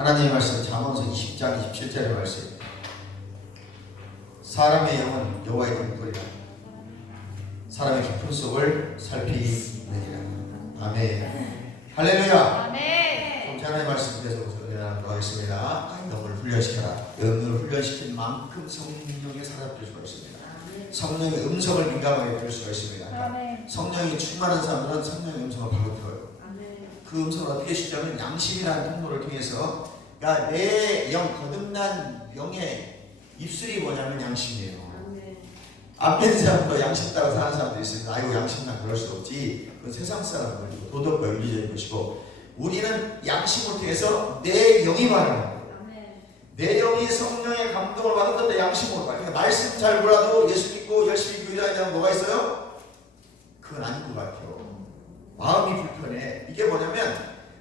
하나님의 말씀 잠언서 20장 27절의 말씀. 사람의 영은 여호와의 등불이라 사람의 깊은 속을 살피느니라. 아멘. 할렐루야. 아멘. 하나님의 말씀 계속 전하도록 하겠습니다. 영을 훈련시켜라. 영을 훈련시킨 만큼 성령의 사람될 수가 있습니다. 성령의 음성을 민감하게 들을 수가 있습니다. 아멘. 성령이 충만한 사람들은 성령의 음성을 바로 들어요. 그 음성을 어떻게 시작하면 양심이라는 통로를 통해서, 그러니까 내 영, 거듭난 영의 입술이 뭐냐면 양심이에요. 안 믿는 사람도 양심 따라 사는 사람들이 있습니다. 아이고 양심만 그럴 수 없지. 그건 세상 사람들이고 도덕과 윤리적인 것이고, 우리는 양심을 통해서 내 영이 말하는 거예요. 내 영이 성령의 감동을 받았는데 양심으로 말. 그러니까 말씀 잘 몰라도 예수 믿고 열심히 교회 다니면 뭐가 있어요? 그건 아닌 것 같아요. 마음이 불편해. 이게 뭐냐면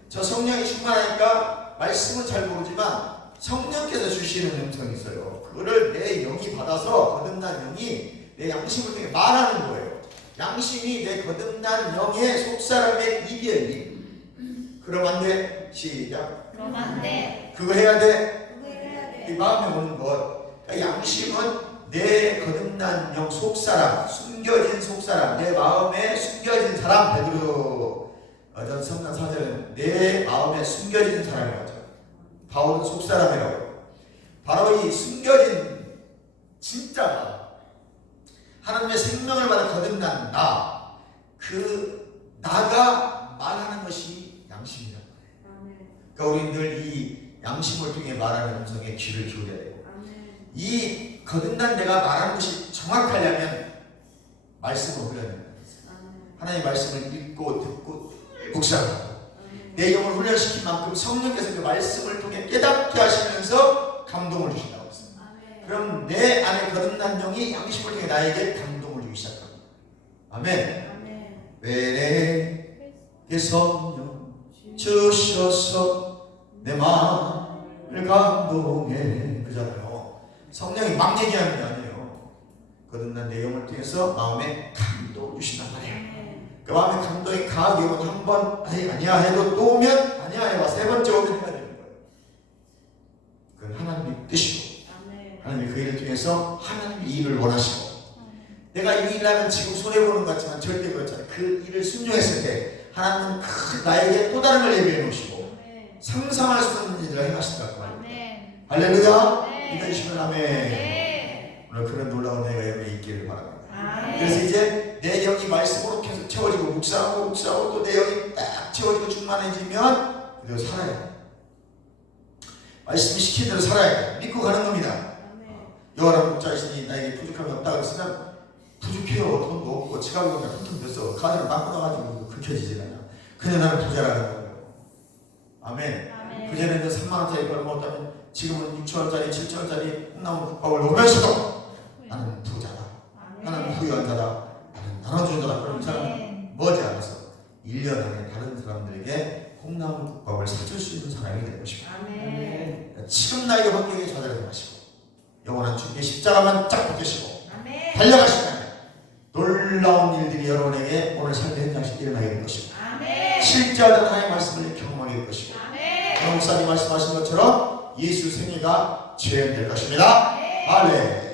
저 성령이 충만하니까 말씀은 잘 모르지만 성령께서 주시는 음성이 있어요. 그거를 내 영이 받아서 거듭난 영이 내 양심을 통해 말하는 거예요. 양심이 내 거듭난 영의 속사람의 입이에요. 그럼 안 돼. 시작. 그럼 안 돼. 그거 해야 돼. 그거 해야 돼. 이 마음에 오는 것. 그러니까 양심은 내 거듭난 영 속사람, 숨겨진 속사람, 내 마음에 숨겨진 사람. 베드로 전 성경 4절은 내 마음에 숨겨진 사람이라고 하죠. 바울은 속사람이라고. 바로 이 숨겨진 진짜가 하나님의 생명을 받아 거듭난 나, 그 나가 말하는 것이 양심이란 말이에요. 그러니까 우리 늘 이 양심을 통해 말하는 음성에 귀를 기울여야 돼요. 이 거듭난 내가 말하는 것이 정확하려면 말씀을 훈련해야 돼요. 하나님의 말씀을 읽고 듣고 묵상하고 내 영을 훈련시킨 만큼 성령께서 그 말씀을 통해 깨닫게 하시면서 감동을 주신다고 했습니다. 그럼 내 안에 거듭난 영이 양심을 통해 나에게 감동을 주기 시작합니다. 아멘. 왜 내게 성령 주셔서 내 마음을 감동해. 그잖아요. 성령이 막 얘기하는 게 아니에요. 거듭난 내 영을 통해서 마음에 감동을 주신단 말이에요. 그 마음의 감동이 강하게 오면 한 번 아니야 해도 또 오면 아니야 해봐 세 번째 오면 해야 되는 거예요. 그건 하나님의 뜻이고 하나님이 그 일을 통해서 하나님의 일을 원하시고 내가 이 일을 하면 지금 손해보는 것 같지만 절대 그렇지 않아요. 그 일을 순종했을 때 하나님은 나에게 또 다른 걸 예비해 놓으시고 상상할 수 없는 일을 행하신다고 말입니다. 할렐루야. 믿으시면 아멘. 오늘 그런 놀라운 은혜가 여러분에 있기를 바랍니다. 그래서 이제 내 영이 말씀으로 계속 채워지고 묵상하고 또 내 영이 딱 채워지고 충만해지면 그대로 살아야 돼. 말씀이 시킨 대로 살아야 돼. 믿고 가는 겁니다. 여호와는 목자이시니 나에게 부족함이 없다 그랬으면 부족해요. 돈도 없고 지갑이 그냥 텅텅 됐어. 카드를 막 끊어가지고 긁혀지질 않아. 근데 나는 부자라는 거예요. 아멘. 그전에는 3만원짜리 걸 먹었다면 지금은 6천원짜리 7천원짜리 콩나물 국밥을 먹으면서도 나는 부자다. 나는 부유한 자다. 나는 나눠주는 자다. 그런 사람은 머지않아서 1년 안에 다른 사람들에게 콩나물 국밥을 사줄 수 있는 사람이 될 것입니다. 지금 나에게 환경에 좌절하지 마시고 영원한 주님의 십자가만 쫙 붙이시고 달려가시면 놀라운 일들이 여러분에게 오늘 삶의 현장에서 일어나게 될 것이고 실제하는 하나님의 말씀을 경험하게 될 것이고 오늘 목사님 말씀하신 것처럼 예수 생애가 재현될 것입니다. 할렐루야.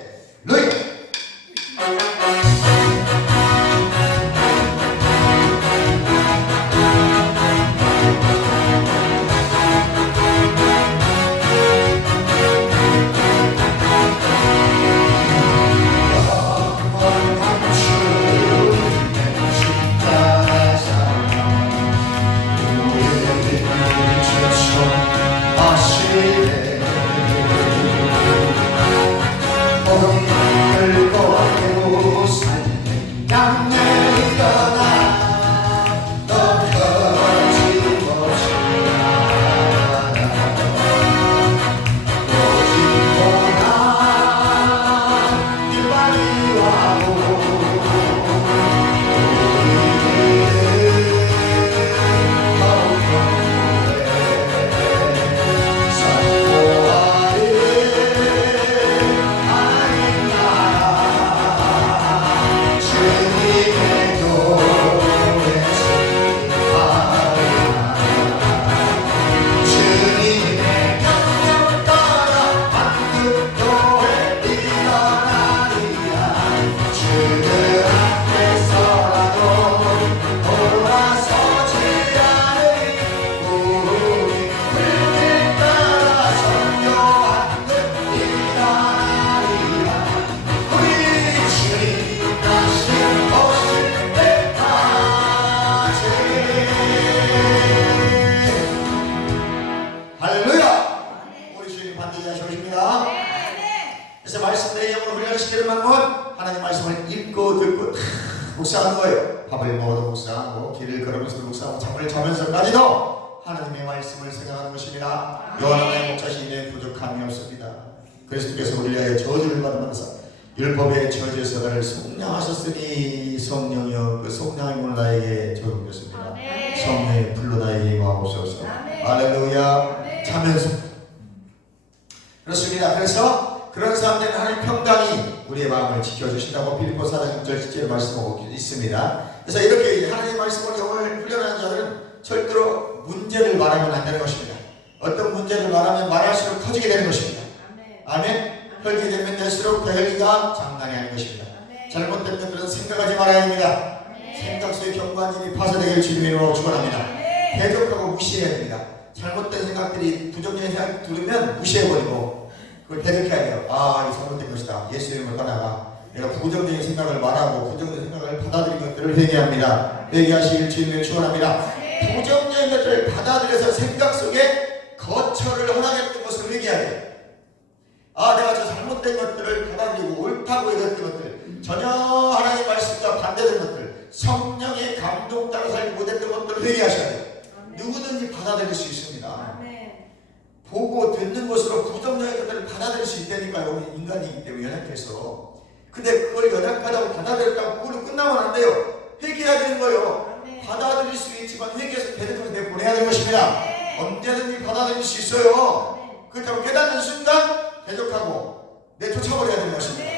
할렐루야. 우리 주님 반드시 하셔십니다. 그래서 말씀 내용을 훈련시키는 방법은 하나님 말씀을 읽고 듣고 다 묵상하는 거예요. 밥을 먹어도 묵상하고 길을 걸으면서 묵상하고 잠을 자면서까지도 하나님의 말씀을 생각하는 것입니다. 요한의 목자신의 부족함이 없습니다. 그리스도께서 우리를 위하여 저주를 받으면서 율법의 저주에서 속량하셨으니 성령이여 그 속량임을 나에게 적용됐습니다. 성령의 불로 나에게 임하옵소서. 할렐루야. 자면서 그렇습니다. 그래서 그런 사람들은 하나님 평강이 우리의 마음을 지켜주신다고 빌립보서 4장 6절 10절에 말씀하고 있습니다. 그래서 이렇게 하나님의 말씀을 영을 훈련하는 자들은 절대로 문제를 말하면 안 되는 것입니다. 어떤 문제를 말하면 말할수록 커지게 되는 것입니다. 아멘. 혈기 되면 될수록 그 혈기가 장난이 아닌 것입니다. 잘못된 것들은 생각하지 말아야 합니다. 생각 속에 견고한 일이 파쇄되길 주님의 이름으로 축원합니다. 대적하고 무시해야 됩니다. 잘못된 생각들이 부정적인 생각 들으면 무시해버리고 그걸 대적해야 돼요. 아, 이 잘못된 것이다. 예수 이름으로 떠나가. 내가 부정적인 생각을 말하고 부정적인 생각을 받아들인 것들을 회개합니다. 회개하시길 주님의 축원합니다. 부정적인 것들을 받아들여서 생각 속에 거처를 허락했던 것을 회개해야 돼요. 아, 내가 저 잘못된 것들을 받아들이고 옳다고 여겼던 것들, 전혀 하나님의 말씀과 반대된 것들, 성령의 감동 따라 살지 못했던 것들을 회개하셔야 돼요. 누구든지 받아들일 수 있습니다. 보고 듣는 것으로 부정적인 것들을 받아들일 수 있다니까요. 우리 인간이기 때문에 연약해서. 근데 그걸 연약하다고 받아들였다고 그걸로 끝나면 안 돼요. 회개해야 되는 거예요. 받아들일 수 있지만 회개해서 대적해서 내보내야 되는 것입니다. 언제든지 받아들일 수 있어요. 그렇다고 깨닫는 순간 대적하고 내쫓아버려야 되는 것입니다.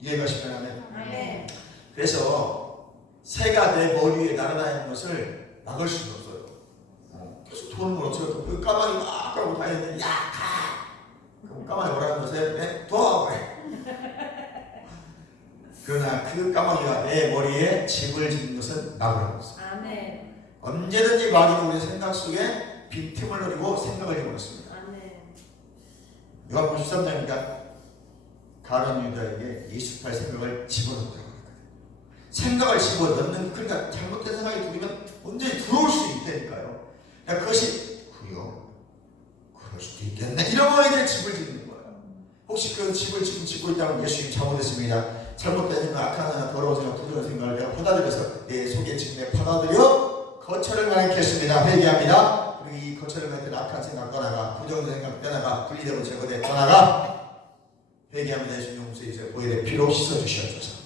이해가 가시면 하면. 그래서 새가 내 머리 위에 날아다니는 것을 막을 수는 없어요. 계속 돈을 못쳐도 그 까마귀 막 까고 다니는데 야 가! 그럼 까마귀 뭐라는 것에 내 도와! 그러나 그 까마귀가 내 머리에 집을 짓는 것은 막으라고 했습니다. 언제든지 마귀는 우리 생각 속에 빈틈을 노리고 생각을 집어넣습니다. 요한복음 13장이니까 가룟 유다에게 28 생각을 집어넣었다고 합니다. 생각을 집어넣는, 그러니까 잘못된 생각이 들으면 언제든지 들어올 수 있다니까요. 그러니까 그것이 그요? 그럴 수도 있겠네. 이런 이제 집을 짓는 거예요. 혹시 그 집을 지금 짓고 있다면 예수님 잘못했습니다. 잘못된 생각, 악한 생각, 더러운 생각, 부정한 생각을 내가 받아들여서 내 속에 지금 내 받아들여 거처를 가리켰습니다. 회개합니다. 그리고 이 거처를 가리킨 악한 생각 떠나가, 부정한 생각 떠나가, 분리되고 제거돼 떠나가, 회개합니다. 예수님 용서해주세요. 보혈의 피로 씻어주시옵소서.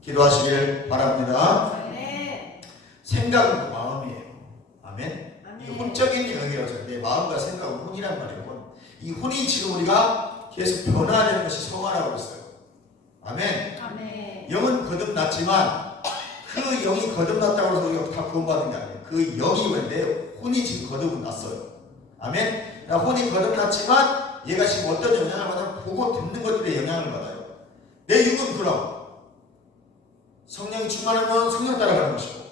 기도하시길 바랍니다. 생각은 마음이에요. 아멘. 이 혼적인 영역이라서 내 마음과 생각은 혼이란 말이에요. 이 혼이 지금 우리가 계속 변화되는 것이 성화라고 했어요. 아멘. 영은 거듭났지만 그 영이 거듭났다고 해서 우리가 다 구원받은 게 아니에요. 그 영이 왜 혼이 지금 거듭은 났어요. 아멘. 혼이 거듭났지만 얘가 지금 어떤 영향을 받아요? 보고 듣는 것들에 영향을 받아요. 내 육은 그럼 성령이 충만하면 성령 따라가는 것이고,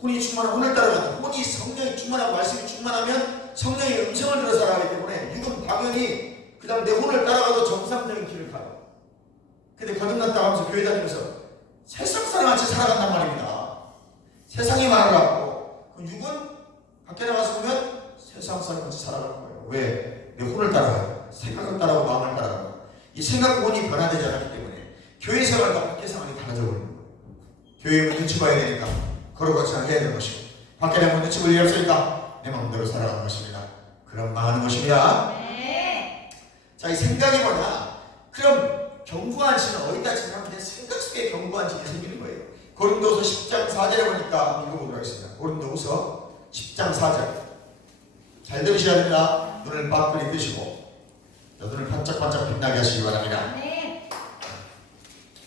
혼이 충만하면 혼을 따라간다. 혼이 성령이 충만하고 말씀이 충만하면 성령의 음성을 들어 살아가기 때문에 육은 당연히 그 다음 내 혼을 따라가도 정상적인 길을 가요. 근데 거듭났다고 하면서 교회 다니면서 세상 사람같이 살아간단 말입니다. 세상이 말하라고. 그 육은 밖에 나가서 보면 세상 사람같이 살아가는 거예요. 왜? 내 혼을 따라가요. 생각을 따라가고 마음을 따라가고. 이 생각과 혼이 변화되지 않았기 때문에 교회 생활과 밖에 생활이 달라져 버리는 거예요. 교회는 눈치 봐야 되니까 걸어가지 해야 되는 것이고, 밖에 나면 눈치 볼 일이 없으니까 내 마음대로 살아가는 것입니다. 그럼 망하는 것입니다. 자, 이 생각이 뭐냐? 그럼 견고한 진은 어디다 지나면 내 생각 속에 견고한 진이 생기는 거예요. 고린도서 10장 4절에 보니까 읽어보도록 하겠습니다. 고린도후서 10장 4절. 잘 들으셔야 됩니다. 눈을 빡빡이 뜨시고 눈을 반짝반짝 빛나게 하시기 바랍니다.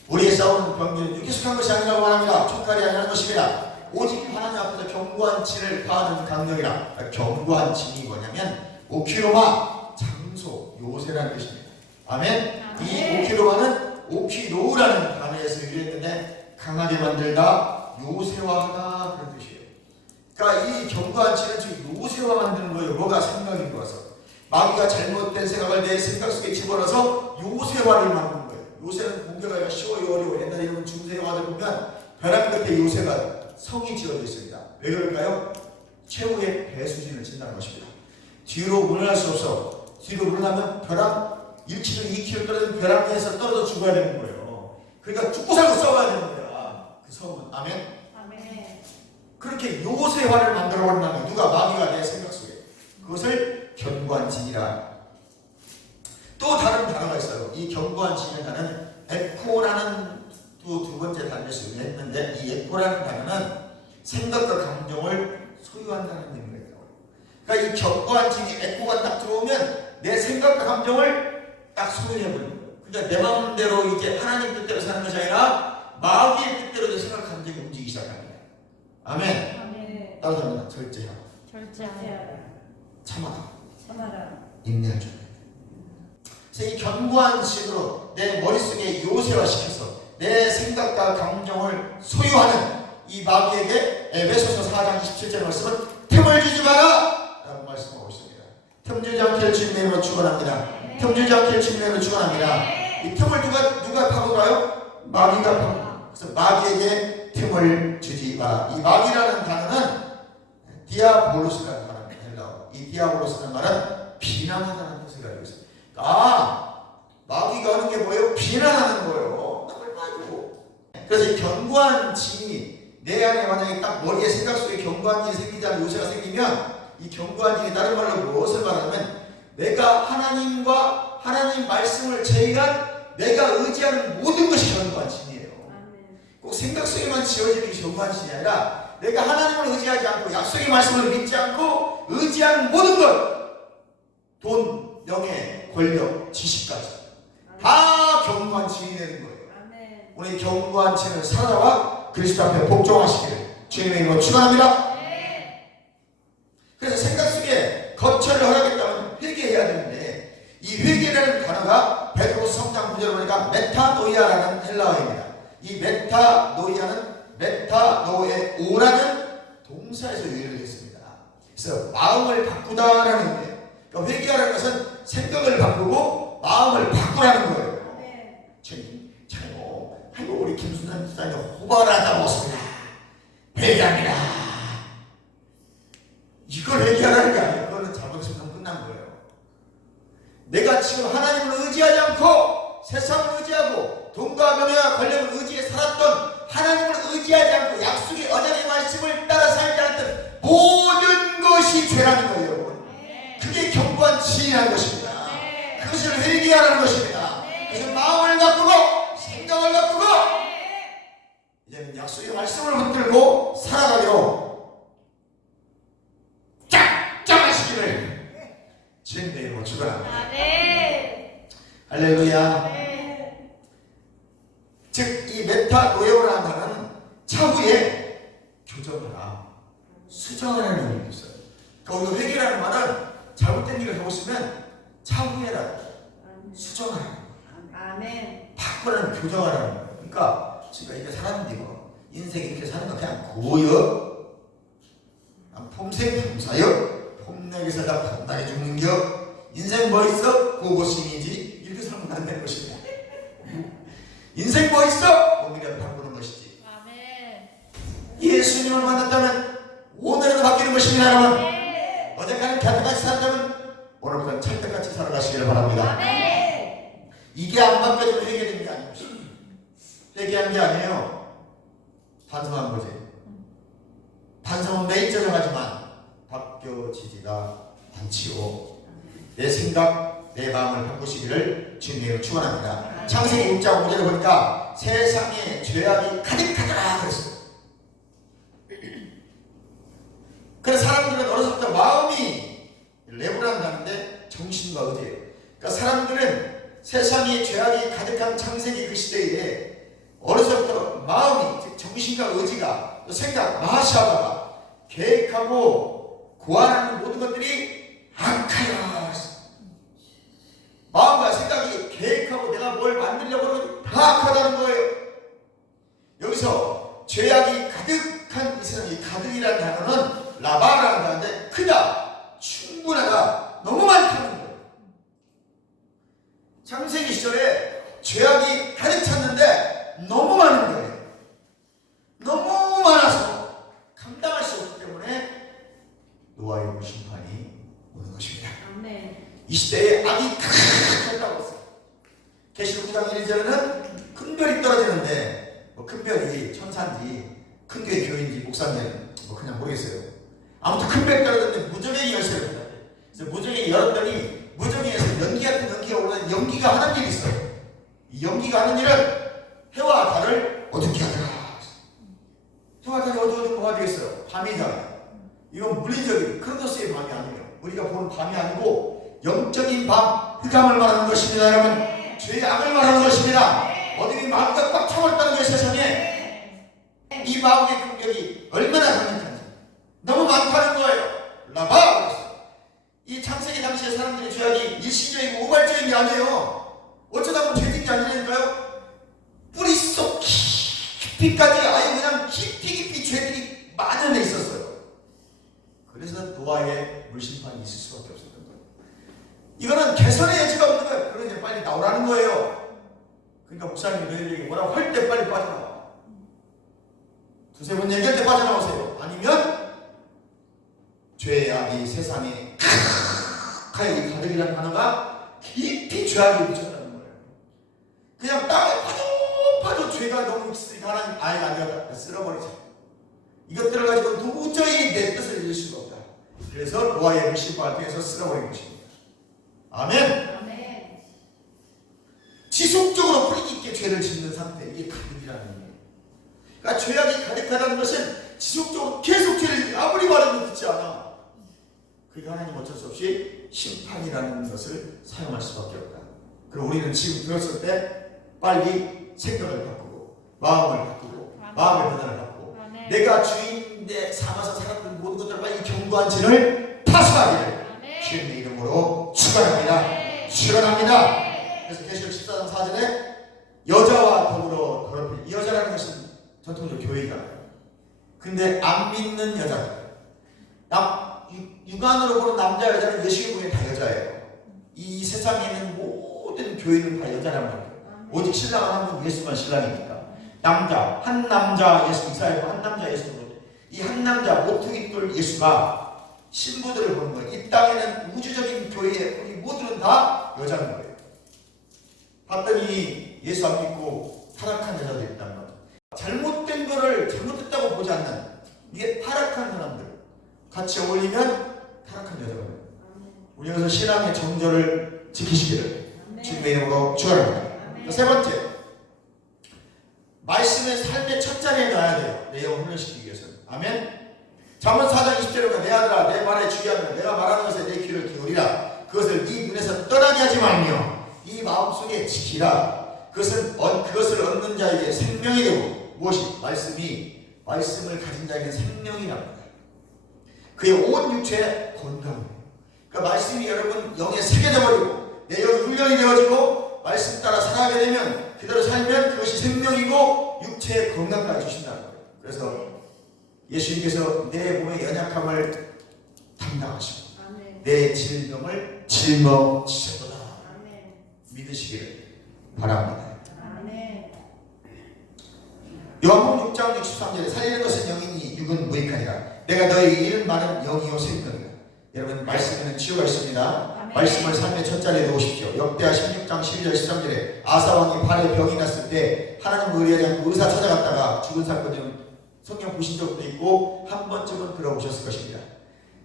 우리의 싸우는 병기는 육에 속한 것이 아니라고 말합니다. 총칼이 아니라는 것입니다. 오직 하나님 앞에서 견고한 진을 파하는 강력이라. 견고한 진이 뭐냐면 오키로마, 장소, 요새라는 뜻입니다. 아멘. 이 오키로마는 오키노우라는 단어에서 유래했는데 강하게 만들다, 요새화하다 그런 뜻이에요. 그러니까 이 견고한 진은 지금 요새화 만드는 거예요. 뭐가 생각인 거라서. 마귀가 잘못된 생각을 내 생각 속에 집어넣어서 요새화를 만드는 거예요. 요새는 공개가 쉬워요, 어려워. 옛날에 이런 중세 영화들 보면 벼랑 끝에 요새가 성이 지어져 있습니다. 왜 그럴까요? 최후의 배수진을 친다는 것입니다. 뒤로 물러날 수 없어. 뒤로 물러나면 벼랑 1km, 2km 떨어진 벼랑에서 떨어져 죽어야 되는 거예요. 그러니까 죽고 살고 싸워야 되는 거야. 그 싸움은. 아멘. 아멘. 그렇게 요새화를 만들어 버린다면 누가 마귀가 내 생각 속에 그것을 견고한진이라. 또 다른 단어가 있어요. 이 견고한진의 단어는 에코라는 또 두 번째 단어를 쓰였는데 이 에코라는 단어는 생각과 감정을 소유한다는 의미가 있다고. 그러니까 이 견고한진이 에코가 딱 들어오면 내 생각과 감정을 딱 소유해버리는 거예요. 그러니까 내 마음대로 이제 하나님 뜻대로 사는 것이 아니라 마귀의 뜻대로 내 생각 감정이 움직이기 시작합니다. 아멘. 아멘. 따라서 합니다. 절제하라. 절제하라. 참아라. 참아라. 인내할 줄. 그래서 이 견고한 식으로 내 머릿속에 요새화시켜서 내 생각과 감정을 소유하는 이 마귀에게 에베소서 4장 27절 말씀은 틈을 주지 마라 라고 말씀하고 있습니다. 틈 주지 않기를 주님의 이름으로 축원합니다. 틈 주지 않기를 주님의 이름으로 축원합니다. 이 틈을 누가 파고가요? 마귀가 파고. 그래서 마귀에게 틈을 주지 마라. 이 마귀라는 단어는 디아볼로스라는 말입니다. 헬라어. 이 디아볼로스라는 말은 비난하다는 뜻을 가지고 있습니다. 마귀가 하는 게 뭐예요? 비난하는 거예요. 남을 봐주고. 그래서 이 견고한 진이 내 안에 만약에 딱 머리에 생각 속에 견고한 진이 생기지 않는 요새가 생기면 이 견고한 진이 다른 말로 무엇을 말하냐면 내가 하나님과 하나님 말씀을 제외한 내가 의지하는 모든 것이 견고한 진이에요. 꼭 생각 속에만 지어지는 게 견고한 진이 아니라 내가 하나님을 의지하지 않고 약속의 말씀을 믿지 않고 의지하는 모든 것, 돈, 명예, 권력, 지식까지 다 견고한 진이 되는 거예요. 아멘. 오늘 견고한 진을 살아와 그리스도 앞에 복종하시기를 주님의 이름으로 축원합니다. 그래서 생각 속에 거처를 허락했다면 회개해야 되는데 이 회개라는 단어가 베드로서 성장 9절을 보니까 메타노이아라는 헬라어입니다. 이 메타노이아는 메타노에오라는 동사에서 유래를 했습니다. 그래서 마음을 바꾸다라는 의미예요. 그러니까 회개하라는 것은 생각을 바꾸고 마음을 바꾸라는 거예요. 주님, 참고, 아이고 우리 김순환 집사님 호발하다 먹었습니다. 회개합니다. 이걸 회개하라는 게 아니에요. 그거는 잘못했으면 끝난 거예요. 내가 지금 하나님을 의지하지 않고 세상을 의지하고 돈과 명예와 권력을 의지해 살았던 하나님을 의지하지 않고 약속의 언약의 말씀을 따라 살지 않았던 모든 것이 죄라는 거예요. 그게 견고한 진이라는 것입니다. 그것을 회개하라는 것입니다. 그래서 마음을 바꾸고 생각을 바꾸고 이제는 약속의 말씀을 붙들고 살아가기로 짝짝하시기를 주님의 이름으로 축원합니다. 할렐루야. 즉 이 메타노에오라는 단어는 차후에 교정하라, 수정하라는 의미가 있어요. 그러니까 우리가 회개라는 말은 잘못된 일을 하고 있으면 차후에라, 수정하라, 바꾸라는, 교정하라는 거예요. 그러니까 이게 사람인데 뭐 인생 이렇게 사는 거 그냥 고여, 폼생 폼사여, 폼내기 살다 폼나게 죽는겨. 인생 뭐 있어? 고고싱이지. 이렇게 살면 안 되는 것입니다. 인생 뭐 있어? 오늘이라도 바꾸는 것이지. 예수님을 만났다면 오늘은 바뀌는 것입니다. 여러분, 어제까지 갸륵같이 살았다면 오늘부터는 찰떡같이 살아가시기를 바랍니다. 이게 안 바뀌어지면 회개되는 게 아니고 회개한 게 아니에요. 반성한 거지. 반성은 매일적하지만 바뀌어지지가 않지요. 내 생각, 내 마음을 바꾸시기를 주님으로 축원합니다. 창세기 6장 5절을 보니까 세상에 죄악이 가득하더라 그랬어요. 그래서 사람들은 어렸을 때 마음이 레브란다는데 정신과 의지예요. 그러니까 사람들은 세상에 죄악이 가득한 창세기 그 시대에 어려서부터 마음이, 즉 정신과 의지가, 또 생각, 마하샤바가 계획하고 고안하는 모든 것들이 악하여. 마음과 생각이 계획하고 내가 뭘 만들려고 하는 다 악하다는 거예요. 여기서 죄악이 가득한 이 세상, 이 가득이라는 단어는 라바라는 단어인데 크다, 충분하다, 너무 많다는 거예요. 창세기 시절에 죄악이 가득 찼는데 너무 많은 거예요. 너무 많아서 감당할 수 없기 때문에 노아의 심판이 오는 것입니다. 이 시대에 악이 크다고 했어요. 계시록 9장 1절에는 큰 별이 떨어지는데 뭐 큰 별이 천사인지 큰 교회 교인지 목사님 뭐 그냥 모르겠어요. 아무튼 큰 별이 떨어졌는데 무정행이 열쇠를 받았대요. 그래서 무정행이 열었더니 무정행에서 연기 같은 연기가 올라오는 연기가 하는 일이 있어요. 이 연기가 하는 일은 해와 달을 어둡게 하더라. 해와 달이 어두워지면 뭐가 되겠어요? 밤이잖아요. 이건 물리적인 크로노스의 밤이 아니에요. 우리가 보는 밤이 아니고 영적인 밤, 흑암을 말하는 것입니다. 여러분, 죄의 악을 말하는 것입니다. 어둠이 마음껏 꽉 차버렸다는 것이 세상에 이 마음의 공격이 얼마나 강력한지 너무 많다는 거예요. 라바! 이 창세기 당시의 사람들의 죄악이 일시적이고 우발적인 게 아니에요. 어쩌다 보면 죄짓지 않으니까요. 뿌리 속 깊이까지 아예 그냥 깊이 죄들이 만연해 있었어요. 그래서 노아의 물심판이 있을 수밖에 없었던 거예요. 이거는 개선의 여지가 없는 거예요. 그러니 빨리 나오라는 거예요. 그러니까 목사님이 너희들에게 뭐라고 할 때 빨리 빠져나와. 두세 번 얘기할 때 빠져나오세요. 아니면 죄의 악이 세상에 칵하게 가득이라는 단어가 깊이 죄악이 묻혔다는 거예요. 그냥 땅에 파도 죄가 너무 있으니까 하나님 아예 안 되었다. 쓸어버리자. 이것들을 가지고 도저히 내 뜻을 이룰 수가 없다. 그래서 노아의 물심판을 통해서 쓸어버린 것입니다. 아멘. 아멘. 지속적으로 뿌리 깊게 죄를 짓는 상태, 이게 가득이라는 의미예요. 그러니까 죄악이 가득하다는 것은 지속적으로 계속 죄를 아무리 말해도 듣지 않아. 그러니까 하나님 어쩔 수 없이 심판이라는 것을 사용할 수밖에 없다. 그리고 우리는 지금 들었을 때 빨리 생각을 바꾸고 마음을 바꾸고 마음의 변화를 바꾸고 내가 주인인데 삼아서 살았던 모든 것들을 빨리 경고한 죄를 파수하기를 주님의 이름으로 축원합니다. 축원합니다. 그래서 계시록 14장 4절에 여자와 더불어 더럽힐, 여자라는 것은 전통적으로 교회잖아요. 근데 안 믿는 여자들, 육안으로 보는 남자 여자는 예수의 보기엔 다 여자예요. 이 세상에 있는 모든 교회는 다 여자란 말이에요. 오직 신랑은 한 분, 예수만 신랑이니까. 남자, 한 남자 예수, 이사야도 한 남자 예수. 이 한 남자 모퉁이 돌 예수가 신부들을 보는 거예요. 이 땅에는 우주적인 교회에 우리 모두는 다 여자인 거예요. 봤더니 예수 안 믿고 타락한 여자들이 있다는 거예요. 잘못된 거를 잘못됐다고 보지 않는, 이게 타락한 사람들 같이 어울리면 타락한 여자거든요. 우리 여기서 신앙의 정절을 지키시기를 주님의 이름으로 축원합니다. 세 번째, 말씀의 삶의 첫 자리에 놔야 돼요. 내 영을 훈련시키기 위해서는. 아멘. 잠언 4장 20절에 내 아들아 내 말에 주의하며 내가 말하는 것에 내 귀를 기울이라. 그것을 네 눈에서 떠나게 하지 말며 이 마음속에 지키라. 그것을 얻는 자에게 생명이 되고, 무엇이? 말씀을 가진 자에게 생명이랍니다. 그의 온 육체의 건강이에요. 그러니까 말씀이 여러분 영에 새겨져버리고 내 영이 훈련이 되어지고 말씀 따라 살아가게 되면, 그대로 살면 그것이 생명이고 육체의 건강까지 주신다는 거예요. 그래서 예수님께서 내 몸의 연약함을 담당하시고 내 질병을 짊어지셨도다. 믿으시기를 바랍니다. 요한복음 6장 63절에 살리는 것은 영이니 육은 무익하니라. 내가 너희 이른 말은 영이요 생명이라. 여러분, 말씀에는 치유가 있습니다. 말씀을 삶의 첫 자리에 놓으십시오. 역대하 16장 12절 13절에 아사왕이 발에 병이 났을 때 하나님을 의뢰하지 않고 의사 찾아갔다가 죽은 사건을 성경 보신 적도 있고 한 번쯤은 들어보셨을 것입니다.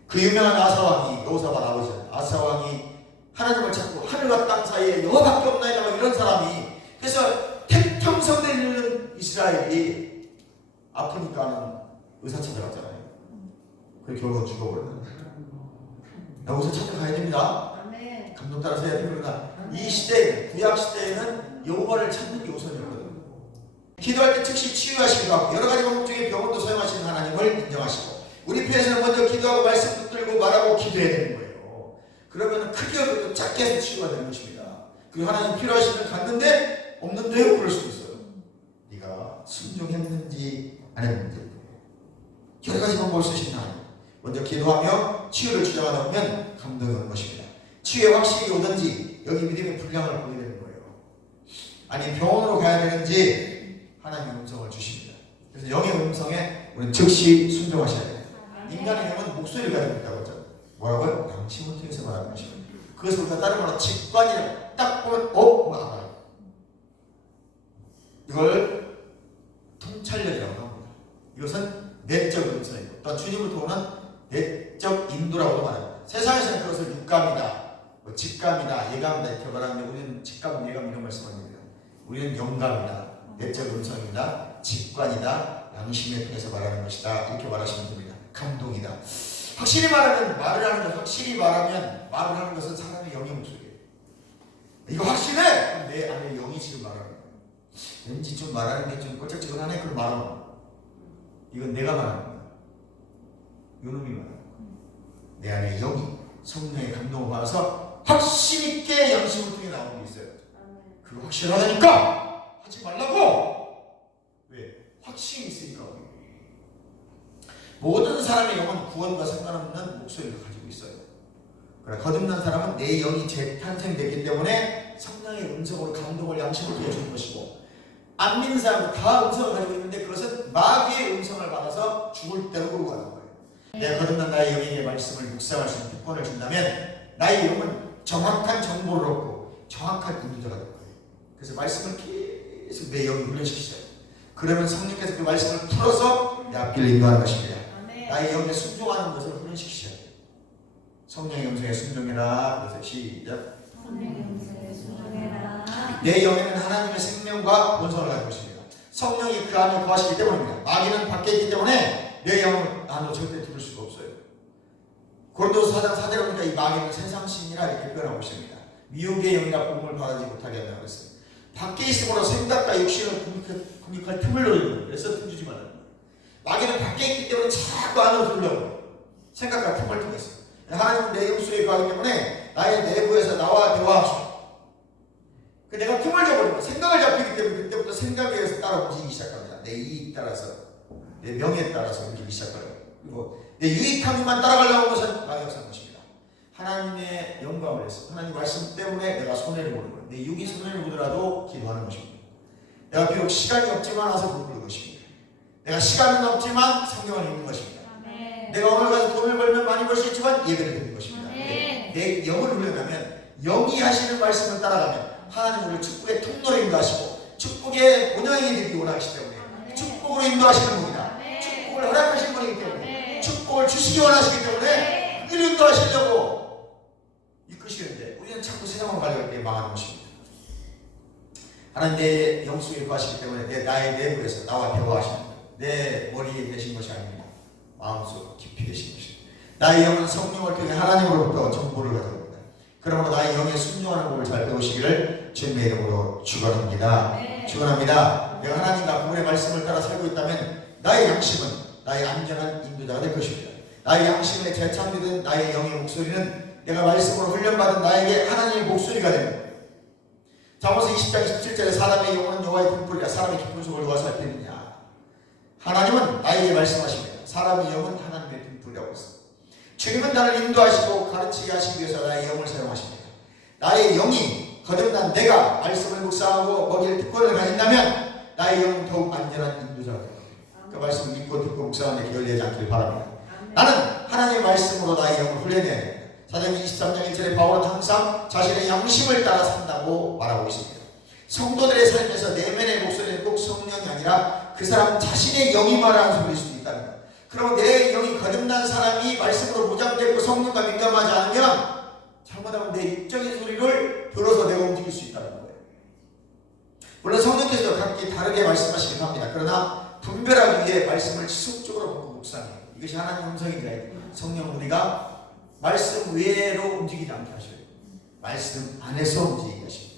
그 유명한 아사왕이, 여호사밧 아버지죠. 아사왕이 하나님을 찾고 하늘과 땅 사이에 여호와밖에 없나이다 이런 사람이, 그래서 태평성대에 있는 이스라엘이 아프니까는 의사 찾아갔잖아요. 그래서 결국 죽어버렸는 거예요. 나 의사 찾아가야 됩니다. 감동 따라서 해야 됩니다. 이 시대, 구약 시대에는 여호와를 찾는 게 우선이었거든요. 기도할 때 즉시 치유하시기도 하고 여러 가지 방법 중에 병원도 사용하시는 하나님을 인정하시고, 우리 편에서는 먼저 기도하고 말씀 붙들고 말하고 기도해야 되는 거예요. 그러면 크게 하고 작게 해서 치유가 되는 것입니다. 그리고 하나님 필요하시면 갔는데 없는데요? 그럴 수도 있어요. 네가 순종했는지 안 했는지 여러 가지 방법을 쓰신 하나님, 먼저 기도하며 치유를 주장하다 보면 감동이 오는 것입니다. 치유의 확실히 오든지 여기 믿음의 분량을 보게 되는 거예요. 아니 병원으로 가야 되는지 하나님의 음성을 주십니다. 그래서 영의 음성에 우리는 즉시 순종하셔야 돼요. 인간의 영은 목소리를 가지고 있다고 했잖아요. 뭐라고요? 양심을 통해서 말하는 것입니다. 그것을 우리가 다른 말로 직관이라고 딱 보면 뭐가 알아요. 이걸 통찰력이라고 합니다. 이것은 내적 음성이고 또 주님을 통하는 내적 인도라고도 말합니다. 세상에서는 그것을 육감이다, 직감이다, 예감이다 이렇게 말하는데 우리는 직감, 예감 이런 말씀 아닙니다. 우리는 영감이다, 내적 음성이다, 직관이다, 양심에 통해서 말하는 것이다 이렇게 말하시면 됩니다. 감동이다. 확실히 말하면 말을 하는 것, 확실히 말하면 말을 하는 것은 사람의 영의 목소리예요. 이거 확실해? 그럼 내 안에 영이 지금 말하는 거예요. 왠지 좀 말하는 게 좀 꼴짝지근하네. 그럼 말하면 이건 내가 말하는 거야. 요놈이 말하는 거야. 내 안에 영이 성령의 감동을 받아서 확신 있게 양심을 통해 나오는 게 있어요. 그거 확실하다니까 하지 말라고. 왜? 확신이 있으니까. 모든 사람의 영은 구원과 상관없는 목소리를 가지고 있어요. 그러나 거듭난 사람은 내 영이 재탄생됐기 때문에 성령의 음성으로 감동을 양심을 통해 주는 것이고, 안 믿는 사람은 다 음성을 가지고 있는데 그것은 마귀의 음성을 받아서 죽을 대로 끌고 가는 거예요. 내가 거듭난 나의 영에게 말씀을 묵상할 수 있는 특권을 준다면 나의 영은 정확한 정보를 얻고 정확한 인도자가 될 거예요. 그래서 말씀을 계속 내 영을 훈련시키셔요. 그러면 성령께서 그 말씀을 풀어서 내 앞길을 인도하는 것입니다. 나의 영에 순종하는 것을 훈련시키셔야 돼요. 성령의 음성에 순종해라. 그래서 시작. 성령의 음성에 순종해라. 내 영에는 하나님의 생명과 본성을 가지고 있습니다. 성령이 그 안에 거하시기 때문입니다. 마귀는 밖에 있기 때문에 내 영은 안으로 절대 들을 수가 없어요. 고린도서 4장 4절에 보니까 이 마귀는 세상신이라 이렇게 표현하고 있습니다. 미혹의 영이라 복음을 바라지 못하게 한다고 했어요. 밖에 있으므로 생각과 육신을 공격할 틈을 노리는 거예요. 그래서 틈주지 말라는 거예요. 마귀는 밖에 있기 때문에 자꾸 안으로 들려고 생각과 틈을 통해서. 하나님은 내 영 속에 거하기 때문에 나의 내부에서 나와 대화하시고, 내가 틈을 잡으면 생각을 잡히기 때문에 그때부터 생각에 의해서 따라 움직이기 시작합니다. 내 이익 따라서, 내 명예에 따라서 움직이기 시작해요. 그리고 내 유익함만 따라가려고 하는 것은 마귀가 산 것입니다. 하나님의 영광을 위해서, 하나님 말씀 때문에 내가 손해를 보는 거예요. 내 육이 손해를 보더라도 기도하는 것입니다. 내가 비록 시간이 없지만 와서 부르는 것입니다. 내가 시간은 없지만 성경을 읽는 것입니다. 아멘. 내가 오늘 가서 돈을 벌면 많이 벌 수 있지만 예배를 드리는 것입니다. 아멘. 내 영을 훈련하면, 영이 하시는 말씀을 따라가면 하나님은 우리를 축복의 통로로 인도하시고 축복의 본영이 되기 원하시기 때문에 아멘. 축복으로 인도하시는 분이다. 아멘. 축복을 허락하시는 분이기 때문에 아멘. 축복을 주시기 원하시기 때문에 그를 인도하시려고 이끄시는데 우리는 자꾸 세상으로 가려고 때 망하는 것입니다. 하나님 내 영 속에 거하시기 때문에 나의 내부에서 나와 대화하시는 거예요. 내 머리에 계신 것이 아닙니다. 마음속 깊이 계신 것입니다. 나의 영은 성령을 통해 하나님으로부터 정보를 가져옵니다. 그러므로 나의 영에 순종하는 법을 잘 배우시기를 주님의 이름으로 축원합니다. 축원합니다. 내가 하나님과 그분의 말씀을 따라 살고 있다면 나의 양심은 나의 안전한 인도자가 될 것입니다. 나의 양심에 재창조된 나의 영의 목소리는 내가 말씀으로 훈련받은 나에게 하나님의 목소리가 됩니다. 잠언서 20장 27절에 사람의 영혼은 여호와의 등불이라 사람의 깊은 속을 누가 살피느냐. 하나님은 나에게 말씀하십니다. 사람의 영은 하나님의 등불이라고 했습니다. 주님은 나를 인도하시고 가르치게 하시기 위해서 나의 영을 사용하십니다. 나의 영이 거듭난 내가 말씀을 묵상하고 먹일 특권을 가진다면 나의 영은 더욱 안전한 인도자가 됩니다. 그 말씀을 믿고 듣고 묵상하는 데 게을리하지 않기를 바랍니다. 나는 하나님의 말씀으로 나의 영을 훈련해야 됩니다. 사도행전 23장 1절에 바울은 항상 자신의 양심을 따라 산다고 말하고 있습니다. 성도들의 삶에서 내면의 목소리는 꼭 성령이 아니라 그 사람 자신의 영이 말하는 소리일 수도 있다는 거예요. 그럼 내 영이 거듭난 사람이 말씀으로 무장되고 성령과 민감하지 않으면 잘못하면 내 육적인 소리를 들어서 내가 움직일 수 있다는 거예요. 물론 성령께서 각기 다르게 말씀하시긴 합니다. 그러나 분별하기 위해 말씀을 지속적으로 보고 묵상해요. 이것이 하나님의 음성인가. 성령 우리가 말씀 외로 움직이지 않게 하셔요. 말씀 안에서 움직이게 하십니다.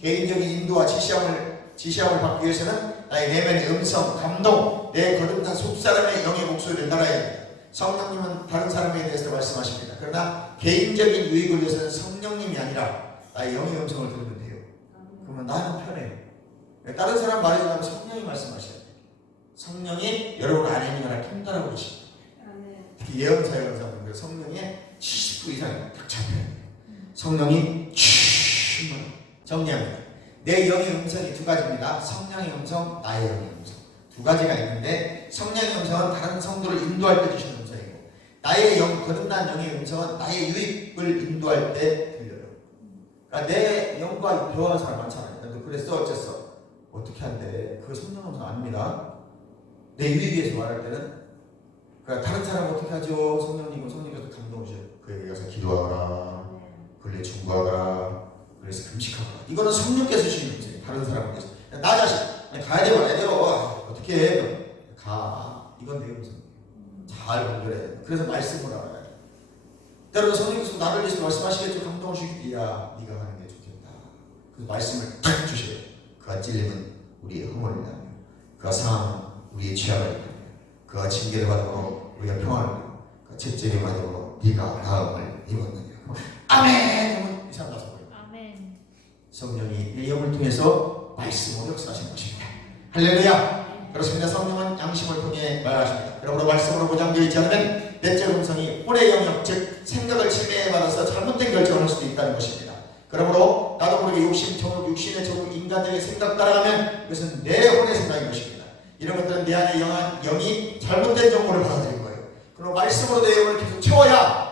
개인적인 인도와 지시함을 받기 위해서는 나의 내면의 음성, 감동, 내 거듭난 속사람의 영의 목소리를 따라야 합니다. 성령님은 다른 사람에 대해서 말씀하십니다. 그러나 개인적인 유익을 위해서는 성령님이 아니라 나의 영의 음성을 들으면 돼요. 그러면 나는 편해요. 다른 사람 말해주면 성령이 말씀하셔야 돼요. 성령이 여러분 안에 있는 거랑 통달하고 계십니다. 특히 예언 사역을 하는 성령의 70% 이상이 딱 잡혀요. 성령이 정리합니다. 내 영의 음성이 두 가지입니다. 성령의 음성, 나의 영의 음성. 두 가지가 있는데 성령의 음성은 다른 성도를 인도할 때 주시는 음성이고 나의 영, 거듭난 영의 음성은 나의 유익을 인도할 때 그러니까 내 영과 대화하는 사람 많잖아요. 너 그랬어 어쨌어 어떻게 한대? 그거 성령 음성 아닙니다. 내 유익 위해서 말할 때는 그러니까 다른 사람 어떻게 하죠? 성령님은 성령께서 감동을 주셔. 그에게 가서 기도하라. 그래 충고하라. 그래서 금식하라. 이거는 성령께서 주시는 음성이에요. 다른 사람에게서. 나 자신 가야 돼 말아야 돼. 어떻게 해? 가. 이건 내 음성. 잘 연결해야 돼. 그래서 말씀을 알아야 돼. 때로는 성령께서 나를 위해서 말씀하시겠죠. 감동을 주시겠지. 야 네가 하는 게 좋겠다. 그래서 말씀을 탁 주셔요. 그가 찔림은 우리의 허물을 나며 그가 상함은 우리의 죄악을 나며 그가 징계를 받음으로 우리가 평안을 누리고 그가 책제를 받음으로 네가 나음을 입었느니라. 아멘. 이 사람 나서 보여. 아멘. 성령이 내 영을 통해서 말씀으로 역사하신 것입니다. 할렐루야. 그렇습니다. 성령은 양심을 통해 말하십니다. 그러므로 말씀으로 보장되어 있지 않으면 내적 음성이 혼의 영역 즉 생각을 침해받아서 잘못된 결정을 할 수도 있다는 것입니다. 그러므로 나도 모르게 욕심, 정욕, 육신의 정욕, 인간적인 생각 따라가면 이것은 내 혼의 생각인 것입니다. 이런 것들은 내 안에 영이 잘못된 정보를 받아들인 거예요. 그럼 말씀으로 내 영을 계속 채워야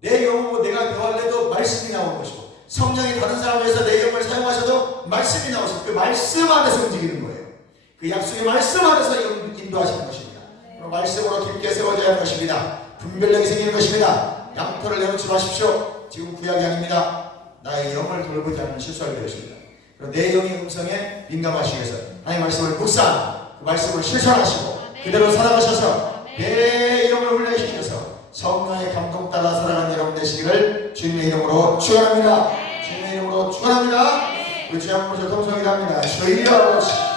내 영으로 내가 대화를 해도 말씀이 나오는 것이고 성령이 다른 사람을 위해서 내 영을 사용하셔도 말씀이 나오시고 그 말씀 안에서 움직이는 거예요. 그 약속의 말씀 안에서 인도하시는 것입니다. 그럼 말씀으로 깊게 세워져야 하는 것입니다. 분별력이 생기는 것입니다. 양털을 내놓지 마십시오. 지금 구약이 아닙니다. 나의 영을 돌보지 않는 실수하게 되었습니다. 그럼 내 영의 음성에 민감하시기 위해서 하나님의 말씀을 묵상, 그 말씀을 실천하시고 그대로 살아가셔서 내 영을 훈련시켜서 성령의 감동 따라 살아가는 여러분 되시기를 주님의 이름으로 축원합니다. 주님의 이름으로 축원합니다. 우리 주님 앞으로 동성이랍니다. 주여